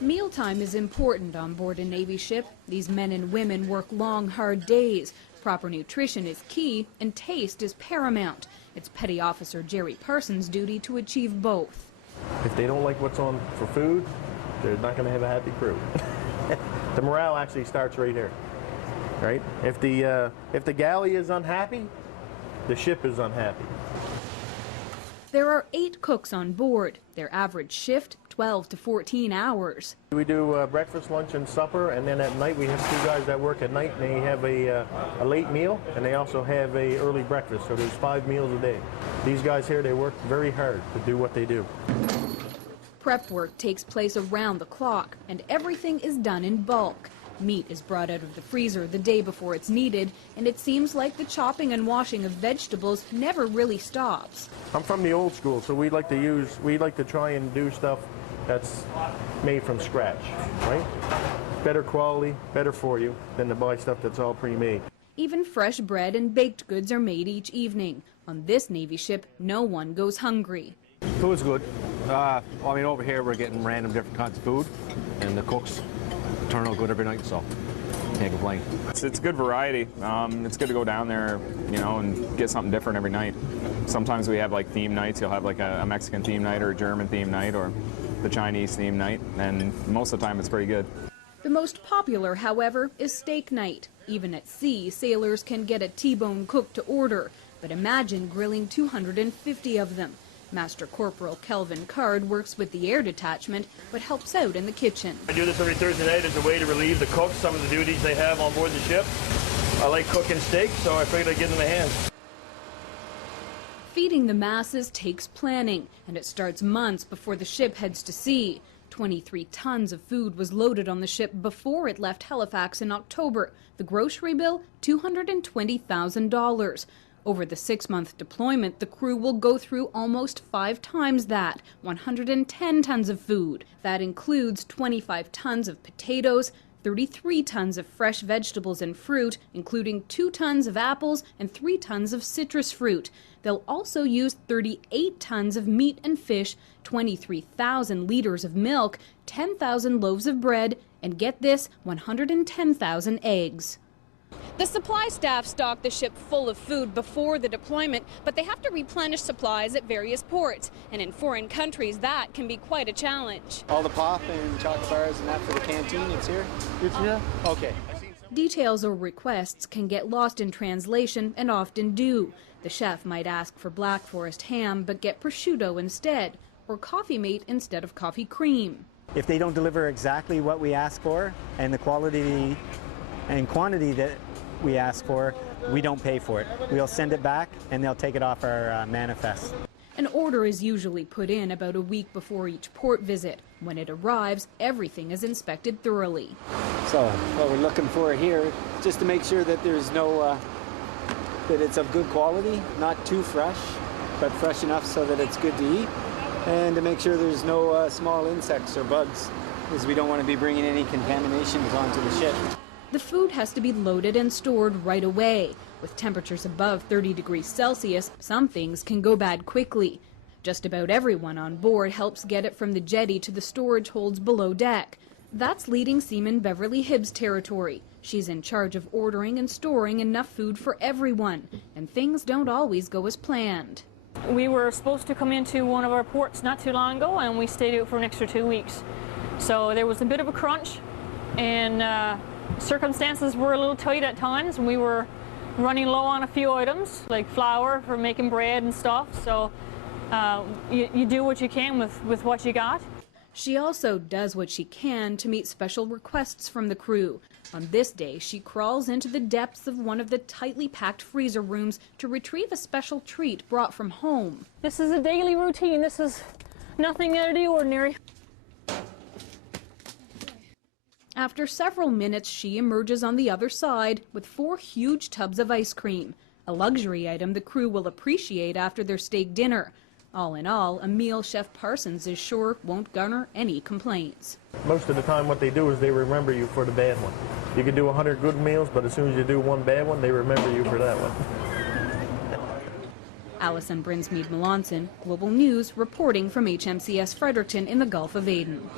Mealtime is important on board a Navy ship. These men and women work long, hard days. Proper nutrition is key, and taste is paramount. It's Petty Officer Jerry Parsons' duty to achieve both. If they don't like what's on for food, they're not going to have a happy crew. The morale actually starts right here, right? If the galley is unhappy, the ship is unhappy. There are 8 cooks on board. Their average shift, 12 to 14 hours. We do breakfast, lunch, and supper, and then at night we have 2 guys that work at night, and they have a late meal, and they also have a early breakfast, so there's 5 meals a day. These guys here, they work very hard to do what they do. Prep work takes place around the clock, and everything is done in bulk. Meat is brought out of the freezer the day before it's needed, and it seems like the chopping and washing of vegetables never really stops. I'm from the old school, so we like to try and do stuff that's made from scratch, right? Better quality, better for you than to buy stuff that's all pre-made. Even fresh bread and baked goods are made each evening. On this Navy ship, no one goes hungry. Food's good. I mean, over here we're getting random different kinds of food, and the cooks turn out good every night, so can't complain. It's good variety. It's good to go down there, you know, and get something different every night. Sometimes we have like theme nights. You'll have like a Mexican theme night or a German theme night or the Chinese theme night, and most of the time it's pretty good. The most popular, however, is steak night. Even at sea, sailors can get a T-bone cooked to order, but imagine grilling 250 of them. Master Corporal Kelvin Card works with the air detachment, but helps out in the kitchen. I do this every Thursday night as a way to relieve the cooks some of the duties they have on board the ship. I like cooking steak, so I figured I'd give them a hand. Feeding the masses takes planning, and it starts months before the ship heads to sea. 23 tons of food was loaded on the ship before it left Halifax in October. The grocery bill, $220,000. Over the 6-month deployment, the crew will go through almost 5 times that, 110 tons of food. That includes 25 tons of potatoes, 33 tons of fresh vegetables and fruit, including 2 tons of apples and 3 tons of citrus fruit. They'll also use 38 tons of meat and fish, 23,000 liters of milk, 10,000 loaves of bread, and get this, 110,000 eggs. The supply staff stock the ship full of food before the deployment, but they have to replenish supplies at various ports. And in foreign countries, that can be quite a challenge. All the pop and chocolate bars and that for the canteen, it's here? It's here? Okay. Details or requests can get lost in translation and often do. The chef might ask for Black Forest ham but get prosciutto instead, or coffee mate instead of coffee cream. If they don't deliver exactly what we ask for and the quality and quantity that we ask for, we don't pay for it. We'll send it back and they'll take it off our manifest. An order is usually put in about a week before each port visit. When it arrives, everything is inspected thoroughly. So what we're looking for here, just to make sure that there's no, that it's of good quality, not too fresh, but fresh enough so that it's good to eat, and to make sure there's no small insects or bugs, because we don't want to be bringing any contaminations onto the ship. The food has to be loaded and stored right away. With temperatures above 30 degrees Celsius, some things can go bad quickly. Just about everyone on board helps get it from the jetty to the storage holds below deck. That's leading seaman Beverly Hibbs' territory. She's in charge of ordering and storing enough food for everyone, and things don't always go as planned. We were supposed to come into one of our ports not too long ago, and we stayed out for an extra 2 weeks. So there was a bit of a crunch, and circumstances were a little tight at times, and we were running low on a few items like flour for making bread and stuff, so you do what you can with what you got. She also does what she can to meet special requests from the crew. On this day, she crawls into the depths of one of the tightly packed freezer rooms to retrieve a special treat brought from home. This is a daily routine. This is nothing out of the ordinary. After several minutes, she emerges on the other side with 4 huge tubs of ice cream, a luxury item the crew will appreciate after their steak dinner. All in all, a meal Chef Parsons is sure won't garner any complaints. Most of the time what they do is they remember you for the bad one. You can do 100 good meals, but as soon as you do one bad one, they remember you for that one. Allison Brinsmead Melanson, Global News, reporting from HMCS Fredericton in the Gulf of Aden.